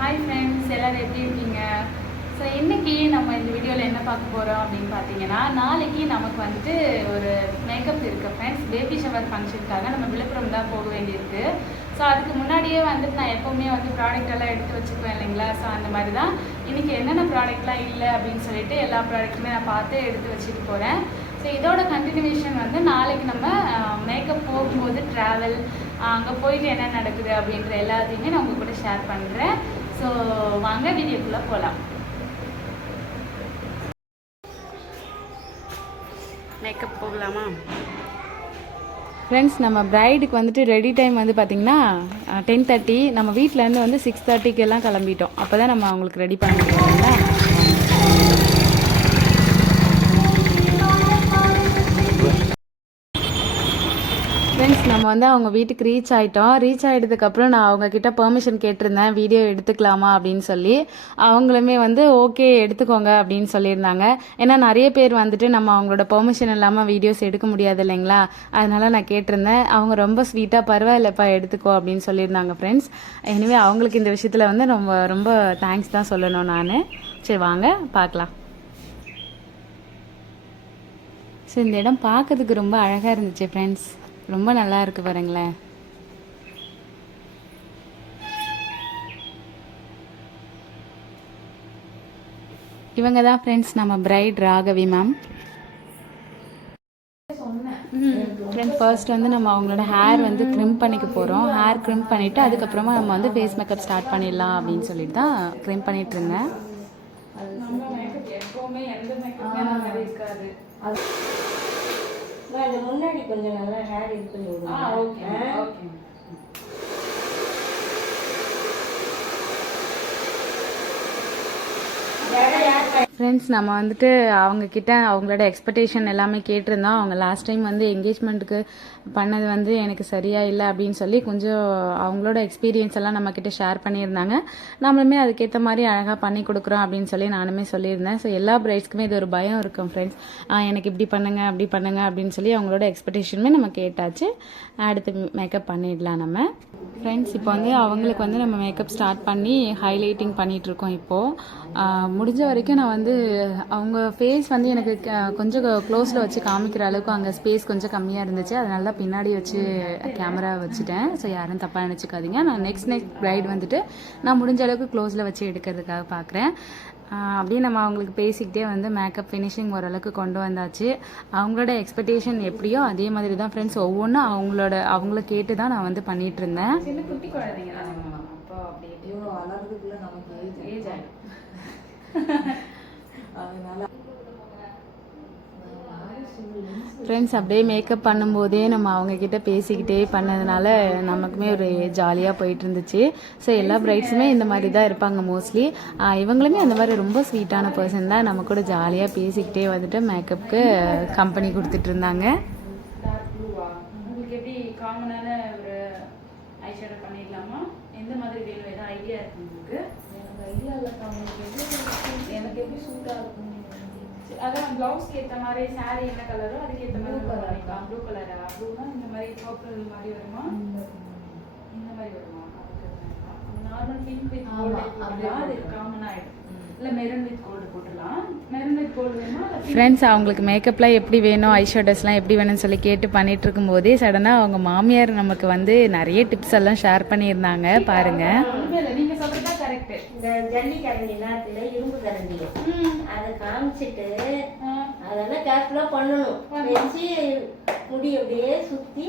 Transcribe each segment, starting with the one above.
Hi friends, எல்லோரும் எப்படி இருக்கீங்க? ஸோ இன்றைக்கி நம்ம இந்த வீடியோவில் என்ன பார்க்க போகிறோம் அப்படின்னு பார்த்தீங்கன்னா, நாளைக்கு நமக்கு வந்துட்டு ஒரு மேக்கப் இருக்குது ஃப்ரெண்ட்ஸ். பேபி ஷவர் ஃபங்க்ஷனுக்காக நம்ம விழுப்புரம் தான் போக வேண்டியிருக்கு. ஸோ அதுக்கு முன்னாடியே வந்துட்டு நான் எப்போவுமே வந்து ப்ராடக்ட் எல்லாம் எடுத்து வச்சுக்குவேன் இல்லைங்களா. ஸோ அந்த மாதிரி தான் இன்றைக்கி என்னென்ன ப்ராடக்ட்லாம் இல்லை அப்படின்னு சொல்லிட்டு எல்லா ப்ராடக்ட்டுமே நான் பார்த்து எடுத்து வச்சுட்டு போகிறேன். ஸோ இதோட கண்டினியூஷன் வந்து நாளைக்கு நம்ம மேக்கப் போகும்போது ட்ராவல், அங்கே போயிட்டு என்ன நடக்குது அப்படின்ற எல்லாத்தையுமே நான் உங்கள் கூட ஷேர் பண்ணுறேன். ஸோ வாங்க வீடியோக்குள்ளே போகலாம். மேக்கப் போகலாமா ஃப்ரெண்ட்ஸ்? நம்ம பிரைடுக்கு வந்துட்டு ரெடி டைம் வந்து பார்த்திங்கன்னா 10:30. நம்ம வீட்டிலேருந்து வந்து 6:30 கிளம்பிட்டோம். அப்போ தான் நம்ம அவங்களுக்கு ரெடி பண்ண முடியுங்களா. ஃப்ரெண்ட்ஸ், நம்ம வந்து அவங்க வீட்டுக்கு ரீச் ஆகிட்டோம். ரீச் ஆகிட்டதுக்கப்புறம் நான் அவங்கக்கிட்ட பெர்மிஷன் கேட்டிருந்தேன் வீடியோ எடுத்துக்கலாமா அப்படின்னு சொல்லி. அவங்களுமே வந்து ஓகே எடுத்துக்கோங்க அப்படின்னு சொல்லியிருந்தாங்க. ஏன்னா நிறைய பேர் வந்துட்டு நம்ம அவங்களோட பெர்மிஷன் இல்லாமல் வீடியோஸ் எடுக்க முடியாது இல்லைங்களா. அதனால் நான் கேட்டிருந்தேன். அவங்க ரொம்ப ஸ்வீட்டாக பரவாயில்லப்பா எடுத்துக்கோ அப்படின்னு சொல்லியிருந்தாங்க ஃப்ரெண்ட்ஸ். எனிவே அவங்களுக்கு இந்த விஷயத்தில் வந்து ரொம்ப ரொம்ப தேங்க்ஸ் தான் சொல்லணும் நான். சரி வாங்க பார்க்கலாம். ஸோ இந்த இடம் பார்க்கறதுக்கு ரொம்ப அழகாக இருந்துச்சு ஃப்ரெண்ட்ஸ். ரொம்ப நல்லா இருக்கு பாருங்களேன். இவங்க தான் ஃப்ரெண்ட்ஸ் நம்ம pride Raghavi ma'am. Friend first வந்து நம்ம அவங்களோட ஹேர் வந்து க்ரிம் பண்ணிக்க போகிறோம். ஹேர் க்ரிம் பண்ணிவிட்டு அதுக்கப்புறமா நம்ம வந்து ஃபேஸ் மேக்கப் ஸ்டார்ட் பண்ணிடலாம் அப்படின்னு சொல்லிட்டு தான் க்ரிம் பண்ணிட்டு இருந்தேன். அது முன்னாடி கொஞ்சம் நல்லா ஹேர் இது பண்ணி விடுங்க. ஃப்ரெண்ட்ஸ், நம்ம வந்துட்டு அவங்கக்கிட்ட அவங்களோட எக்ஸ்பெக்டேஷன் எல்லாமே கேட்டிருந்தோம். அவங்க லாஸ்ட் டைம் வந்து என்கேஜ்மெண்ட்டுக்கு பண்ணது வந்து எனக்கு சரியாக இல்லை அப்படின்னு சொல்லி கொஞ்சம் அவங்களோட எக்ஸ்பீரியன்ஸ் எல்லாம் நம்மக்கிட்ட ஷேர் பண்ணியிருந்தாங்க. நம்மளுமே அதுக்கேற்ற மாதிரி அழகாக பண்ணி கொடுக்குறோம் அப்படின்னு சொல்லி நானுமே சொல்லியிருந்தேன். ஸோ எல்லா பிரைட்ஸ்க்குமே இது ஒரு பயம் இருக்கும் ஃப்ரெண்ட்ஸ். எனக்கு இப்படி பண்ணுங்க அப்படி பண்ணுங்க அப்படின்னு சொல்லி அவங்களோட எக்ஸ்பெக்டேஷனுமே நம்ம கேட்டாச்சு. அடுத்து மேக்கப் பண்ணிடலாம் நம்ம ஃப்ரெண்ட்ஸ். இப்போ வந்து அவங்களுக்கு வந்து நம்ம மேக்கப் ஸ்டார்ட் பண்ணி ஹைலைட்டிங் பண்ணிகிட்ருக்கோம். இப்போது முடிஞ்ச வரைக்கும் நான் வந்து அவங்க ஃபேஸ் வந்து எனக்கு கொஞ்சம் க்ளோஸில் வச்சு காமிக்கிற அளவுக்கு அங்கே ஸ்பேஸ் கொஞ்சம் கம்மியாக இருந்துச்சு. அதனால தான் பின்னாடி வச்சு கேமரா வச்சுட்டேன். ஸோ யாரும் தப்பாக நினச்சிக்காதீங்க. நான் நெக்ஸ்ட் பிரைட் வந்துட்டு நான் முடிஞ்ச அளவுக்கு க்ளோஸில் வச்சு எடுக்கிறதுக்காக பார்க்குறேன். அப்படியே நம்ம அவங்களுக்கு பேசிக்கிட்டே வந்து மேக்கப் ஃபினிஷிங் ஓரளவுக்கு கொண்டு வந்தாச்சு. அவங்களோட எக்ஸ்பெக்டேஷன் எப்படியோ அதே மாதிரி தான் ஃப்ரெண்ட்ஸ். ஒவ்வொன்றும் அவங்கள கேட்டு தான் நான் வந்து பண்ணிகிட்டு இருந்தேன். சின்ன குட்டி குழந்தைங்க தான் அப்போ அப்படி எப்படியோ வளர்றதுக்குள்ளே நமக்கு ஏஜ் ஆகிடும். ஃப்ரெண்ட்ஸ், அப்படியே மேக்கப் பண்ணும்போதே நம்ம அவங்கக்கிட்ட பேசிக்கிட்டே பண்ணதுனால நமக்குமே ஒரு ஜாலியாக போயிட்டு இருந்துச்சு. ஸோ எல்லா பிரைட்ஸுமே இந்த மாதிரி தான் இருப்பாங்க மோஸ்ட்லி. இவங்களுமே அந்த மாதிரி ரொம்ப ஸ்வீட்டான பர்சன் தான். நம்ம கூட ஜாலியாக பேசிக்கிட்டே வந்துட்டு மேக்கப்புக்கு கம்பெனி கொடுத்துட்டு இருந்தாங்க. உங்களுக்கு எப்படி காமனான ஒரு ஐஷேடோ பண்ணிடலாமா? எந்த மாதிரி வேணும்? எதாவது ஐடியா இருக்கு உங்களுக்கு? ஐடியா இல்லை. எனக்கு எப்படி சூட்டாக இருக்கும் அதான் ப்ளவுஸ்க்கு ஏற்ற மாதிரி சாரீ என்ன கலரோ அதுக்கேற்ற மாதிரி பண்ணிக்கலாம். ப்ளூ கலரா? ப்ளூனா இந்த மாதிரி பர்பிள் மாதிரி வருமா? இந்த மாதிரி வருமா? நார்மல் பிங்க் வித் கோல்டு போட்டுலாம் அது காமன் ஆகிடும். இல்லை மெரூன் வித் கோல்டு போட்டுலாம். மெரூன் வித் கோல்டு வேணுமா? ஃப்ரெண்ட்ஸ், அவங்களுக்கு மேக்கப்லாம் எப்படி வேணும், ஐஷேடோஸ்லாம் எப்படி வேணும்னு சொல்லி கேட்டு பண்ணிட்டு இருக்கும்போதே சடனாக அவங்க மாமியார் நமக்கு வந்து நிறைய டிப்ஸ் எல்லாம் ஷேர் பண்ணியிருந்தாங்க பாருங்கள். நீங்கள் சொல்கிறதா கரெக்ட். இந்த ஜல்லி கரண்டிலாம் இருக்குல்ல, இரும்பு கரண்டி, அதை காமிச்சிட்டு அதெல்லாம் கேர்ஃபுல்லாக பண்ணணும். வச்சு முடி அப்படியே சுற்றி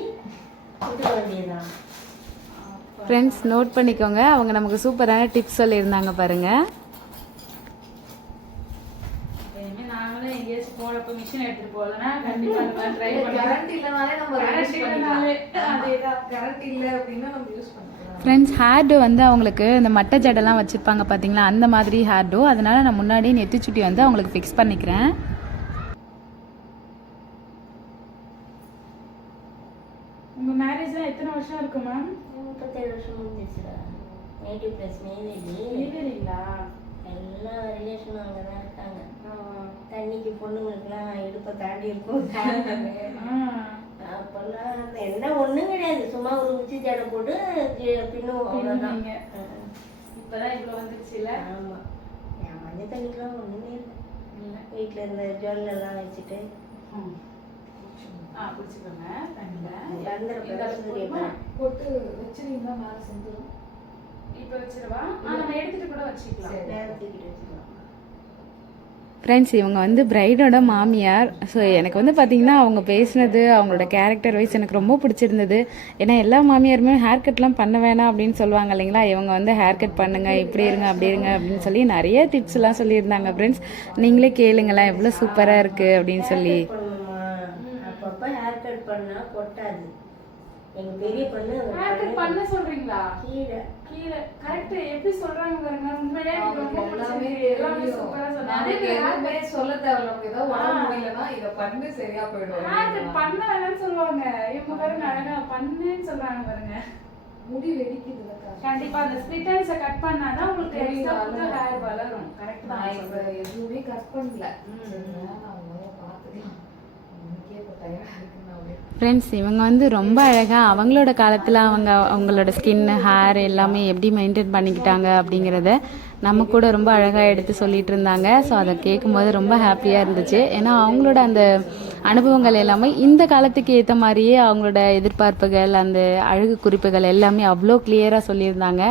சுற்ற வேண்டியதுதான். ஃப்ரெண்ட்ஸ், நோட் பண்ணிக்கோங்க. அவங்க நமக்கு சூப்பரான டிப்ஸ் சொல்லியிருந்தாங்க பாருங்கள். நாங்களும் எங்கேயாச்சும் போகிறப்ப மிஷின் எடுத்துகிட்டு போகலன்னா கண்டிப்பாக ட்ரை பண்ணுவோம். கரண்ட் இல்லைனாலே நம்ம கரண்ட் இல்லை அப்படின்னா நம்ம யூஸ் பண்ணுவோம். ஃப்ரெண்ட்ஸ், ஹேர் டோ வந்து அவங்களுக்கு இந்த மட்டை ஜடெல்லாம் வச்சுருப்பாங்க பார்த்தீங்களா, அந்த மாதிரி ஹேர் டோ. அதனால் நான் முன்னாடியே நெத்திச்சுட்டி வந்து அவங்களுக்கு ஃபிக்ஸ் பண்ணிக்கிறேன். உங்கள் மேரேஜ்லாம் எத்தனை வருஷம் இருக்கு மேம்? 37 வருஷம் முடிஞ்சிச்சுடா. Native plus நெய்வேலிங்களா? எல்லா ரிலேஷனும் அங்கே தான் இருக்காங்க. தண்ணிக்கு பொண்ணுங்களுக்குலாம் இடுப்பை தாண்டி இருக்கும். அப்போல்லாம் என்ன ஒன்றும் கிடையாது. சும்மா ஒரு உச்சி ஜடை போட்டு பின்னும். அவ்வளோதான். இப்பதான் இவ்வளவு வந்துருச்சுல. ஆமா, என் மஞ்சள் தண்ணிக்கெல்லாம் ஒண்ணுமே இல்லை. இல்ல வீட்டில் இருந்த ஜுவல் எல்லாம் வச்சுட்டு பிடிச்சிக்கோங்க தண்ணியில போட்டு வச்சிருந்தா மேலே செஞ்சிடும். இப்ப வச்சிருவா. நம்ம எடுத்துட்டு கூட வச்சுக்கலாம். நேரத்துக்கிட்டு வச்சுக்கலாம். ஃப்ரெண்ட்ஸ், இவங்க வந்து பிரைடோட மாமியார். ஸோ எனக்கு வந்து பார்த்திங்கன்னா அவங்க பேசினது, அவங்களோட கேரக்டர் வைஸ் எனக்கு ரொம்ப பிடிச்சிருந்தது. ஏன்னா எல்லா மாமியாருமே ஹேர் கட்லாம் பண்ண வேணாம் அப்படின்னு சொல்லுவாங்க இல்லைங்களா. இவங்க வந்து ஹேர் கட் பண்ணுங்க, இப்படி இருங்க அப்படி இருங்க அப்படின்னு சொல்லி நிறைய டிப்ஸ்லாம் சொல்லியிருந்தாங்க. ஃப்ரெண்ட்ஸ், நீங்களே கேளுங்களேன் எவ்வளோ சூப்பராக இருக்குது அப்படின்னு சொல்லி. அப்பப்போ ஹேர் கட் பண்ணால் கொட்டாது. எங்கள் பெரிய பொண்ணு ஹேர் கட் பண்ண சொல்கிறீங்களா? கீழே கீழே கரெக்ட் எப்படி சொல்றாங்க பாருங்க. உண்மையிலே எனக்கு ரொம்ப பிடிச்சது. எல்லாமே சூப்பரா சொன்னாங்க. எதுவுமே சொல்ல தேவையில்ல. நமக்கு ஏதோ உடம்பு முடியலன்னா இதை பண்ணு சரியா போயிடும். ஹேர் கட் பண்ண வேணாம்னு சொல்லுவாங்க. இவங்க பாருங்க அழகா பண்ணுன்னு சொல்றாங்க பாருங்க. முடி வெடிக்குதுல. கண்டிப்பா அந்த ஸ்ப்ளிட் ஹேர்ஸை கட் பண்ணாதான் உங்களுக்கு எக்ஸ்ட்ரா ஹேர் வளரும். கரெக்ட் தான். நான் இப்ப எதுவுமே கட் பண்ணல. நான் முதல்ல பார்த்துக்கலாம். எனக்கே இப்போ டயர்டா இருக்குன்னு ஃப்ரெண்ட்ஸ், இவங்க வந்து ரொம்ப அழகாக அவங்களோட காலத்தில் அவங்களோட ஸ்கின் ஹேர் எல்லாமே எப்படி மெயின்டைன் பண்ணிக்கிட்டாங்க அப்படிங்கிறத நம்ம கூட ரொம்ப அழகாக எடுத்து சொல்லிட்டு இருந்தாங்க. ஸோ அதை கேட்கும்போது ரொம்ப ஹாப்பியாக இருந்துச்சு. ஏன்னா அவங்களோட அந்த அனுபவங்கள் எல்லாமே இந்த காலத்துக்கு ஏற்ற மாதிரியே அவங்களோட எதிர்பார்ப்புகள், அந்த அழகு குறிப்புகள் எல்லாமே அவ்வளோ கிளியராக சொல்லியிருந்தாங்க.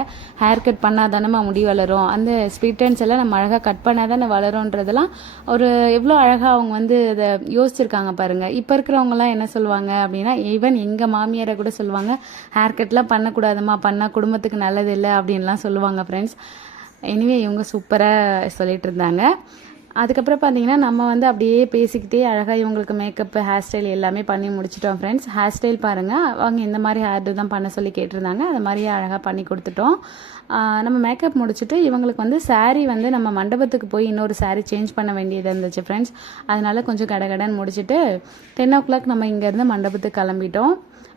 ஹேர் கட் பண்ணால் தானே முடி வளரும், அந்த ஸ்பிளிட்டன்ஸ் எல்லாம் நம்ம அழகாக கட் பண்ணால் தானே வளரும்ன்றதெல்லாம் ஒரு எவ்வளோ அழகாக அவங்க வந்து அதை யோசிச்சிருக்காங்க பாருங்கள். இப்போ இருக்கிறவங்கலாம் என்ன சொல்லுவாங்க அப்படின்னா, ஈவன் எங்கள் மாமியாரை கூட சொல்லுவாங்க, ஹேர் கட்லாம் பண்ணக்கூடாதுமா, பண்ணால் குடும்பத்துக்கு நல்லது இல்லை அப்படின்லாம் சொல்லுவாங்க. ஃப்ரெண்ட்ஸ், எனிவே இவங்க சூப்பராக சொல்லிட்டு இருந்தாங்க. அதுக்கப்புறம் பார்த்தீங்கன்னா நம்ம வந்து அப்படியே பேசிக்கிட்டே அழகாக இவங்களுக்கு மேக்கப்பு, ஹேர் ஸ்டைல் எல்லாமே பண்ணி முடிச்சிட்டோம். ஃப்ரெண்ட்ஸ், ஹேர் ஸ்டைல் பாருங்கள், அவங்க இந்த மாதிரி ஹேர் தான் பண்ண சொல்லி கேட்டிருந்தாங்க. அது மாதிரியே அழகாக பண்ணி கொடுத்துட்டோம். நம்ம மேக்கப் முடிச்சுட்டு இவங்களுக்கு வந்து சாரீ வந்து நம்ம மண்டபத்துக்கு போய் இன்னொரு சாரீ சேஞ்ச் பண்ண வேண்டியது இருந்துச்சு. ஃப்ரெண்ட்ஸ், அதனால கொஞ்சம் கடகடன்னு முடிச்சுட்டு 10 o'clock நம்ம இங்கேருந்து மண்டபத்துக்கு கிளம்பிட்டோம்.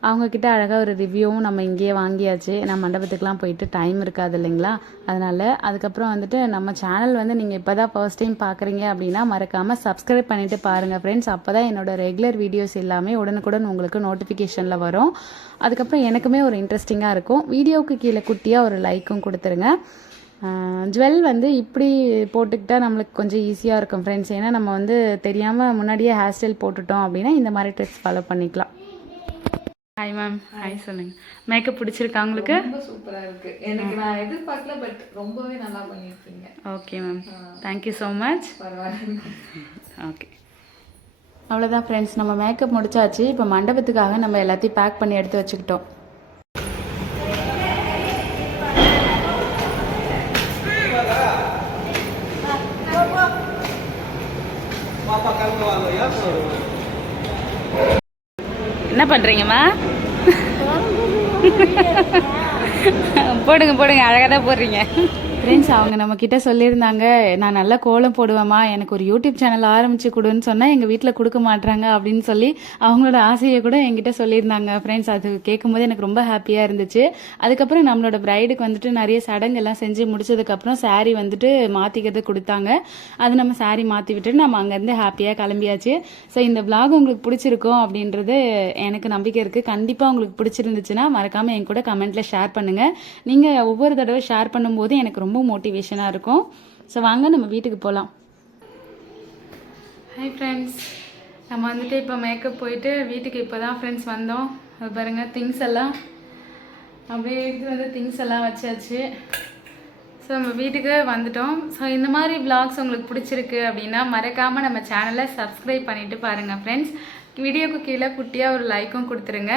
அவங்கக்கிட்ட அழகாக ஒரு ரிவ்யூவும் நம்ம இங்கேயே வாங்கியாச்சு. நான் மண்டபத்துக்குலாம் போயிட்டு டைம் இருக்காது இல்லைங்களா, அதனால். அதுக்கப்புறம் வந்துட்டு நம்ம சேனல் வந்து நீங்கள் இப்போ தான் ஃபர்ஸ்ட் டைம் பார்க்குறீங்க அப்படின்னா மறக்காமல் சப்ஸ்கிரைப் பண்ணிவிட்டு பாருங்கள் ஃப்ரெண்ட்ஸ். அப்போ தான் என்னோட ரெகுலர் வீடியோஸ் எல்லாமே உடனுக்குடன் உங்களுக்கு நோட்டிஃபிகேஷனில் வரும். அதுக்கப்புறம் எனக்குமே ஒரு இன்ட்ரெஸ்டிங்காக இருக்கும். வீடியோவுக்கு கீழே குட்டியாக ஒரு லைக்கும் கொடுத்துருங்க. ஜுவல் வந்து இப்படி போட்டுக்கிட்டால் நம்மளுக்கு கொஞ்சம் ஈஸியாக இருக்கும் ஃப்ரெண்ட்ஸ். ஏன்னா நம்ம வந்து தெரியாமல் முன்னாடியே ஹேர் ஸ்டைல் போட்டுட்டோம் அப்படின்னா இந்த மாதிரி ட்ரிக்ஸ் ஃபாலோ பண்ணிக்கலாம். Hi ma'am. ஹாய் சொல்லுங்கள். மேக்கப் பிடிச்சிருக்கா உங்களுக்கு? ரொம்ப சூப்பராக இருக்குது. எனக்கு நான் எதிர்பார்க்கல, பட் ரொம்பவே நல்லா பண்ணியிருக்கீங்க. Okay ma'am, thank you so much. பரவாயில்ல. ஓகே, அவ்வளோதான் ஃப்ரெண்ட்ஸ், நம்ம மேக்கப் முடிச்சாச்சு. இப்போ மண்டபத்துக்காக நம்ம எல்லாத்தையும் பேக் பண்ணி எடுத்து வச்சுக்கிட்டோம். என்ன பண்ணுறீங்கம்மா? போடுங்க போடுங்க, அழகாக தான் போடுறீங்க. ஃப்ரெண்ட்ஸ், அவங்க நம்மக்கிட்ட சொல்லியிருந்தாங்க, நான் நல்லா கோலம் போடுவேம்மா, எனக்கு ஒரு யூடியூப் சேனல் ஆரம்பிச்சு கொடுன்னு சொன்னால் எங்கள் வீட்டில் கொடுக்க மாட்டாங்க அப்படின்னு சொல்லி அவங்களோட ஆசையை கூட என்கிட்ட சொல்லியிருந்தாங்க. ஃப்ரெண்ட்ஸ், அது கேட்கும்போது எனக்கு ரொம்ப ஹாப்பியாக இருந்துச்சு. அதுக்கப்புறம் நம்மளோட பிரைடுக்கு வந்துட்டு நிறைய சடங்கெல்லாம் செஞ்சு முடிச்சதுக்கப்புறம் சாரீ வந்துட்டு மாற்றிக்கிறது கொடுத்தாங்க. அது நம்ம சாரீ மாற்றி விட்டுட்டு நம்ம அங்கேருந்து ஹாப்பியாக கிளம்பியாச்சு. ஸோ இந்த vlog உங்களுக்கு பிடிச்சிருக்கும் அப்படின்றது எனக்கு நம்பிக்கை இருக்குது. கண்டிப்பாக உங்களுக்கு பிடிச்சிருந்துச்சுன்னா மறக்காமல் என் கூட கமெண்ட்டில் ஷேர் பண்ணுங்கள். நீங்கள் ஒவ்வொரு தடவை ஷேர் பண்ணும்போது எனக்கு ரொம்ப மோட்டிவேஷனாக இருக்கும். ஸோ வாங்க நம்ம வீட்டுக்கு போகலாம். ஹாய் ஃப்ரெண்ட்ஸ், நம்ம வந்துட்டு இப்போ மேக்கப் போயிட்டு வீட்டுக்கு இப்போ தான் ஃப்ரெண்ட்ஸ் வந்தோம். அது பாருங்கள், திங்ஸ் எல்லாம் அப்படியே எடுத்து வந்து திங்ஸ் எல்லாம் வச்சாச்சு. ஸோ நம்ம வீட்டுக்கு வந்துட்டோம். ஸோ இந்த மாதிரி vlogs உங்களுக்கு பிடிச்சிருக்கு அப்படின்னா மறக்காமல் நம்ம சேனலை சப்ஸ்கிரைப் பண்ணிவிட்டு பாருங்கள் ஃப்ரெண்ட்ஸ். வீடியோக்கு கீழே குட்டியாக ஒரு லைக்கும் கொடுத்துருங்க.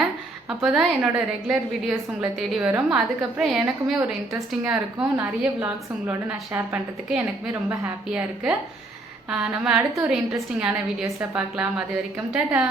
அப்போ தான் என்னோடய ரெகுலர் வீடியோஸ் உங்களை தேடி வரும். அதுக்கப்புறம் எனக்குமே ஒரு இன்ட்ரெஸ்டிங்காக இருக்கும். நிறைய vlogs உங்களோட நான் ஷேர் பண்ணுறதுக்கு எனக்குமே ரொம்ப ஹாப்பியாக இருக்குது. நம்ம அடுத்து ஒரு இன்ட்ரெஸ்டிங்கான வீடியோஸில் பார்க்கலாம். அது வரைக்கும் டாடா.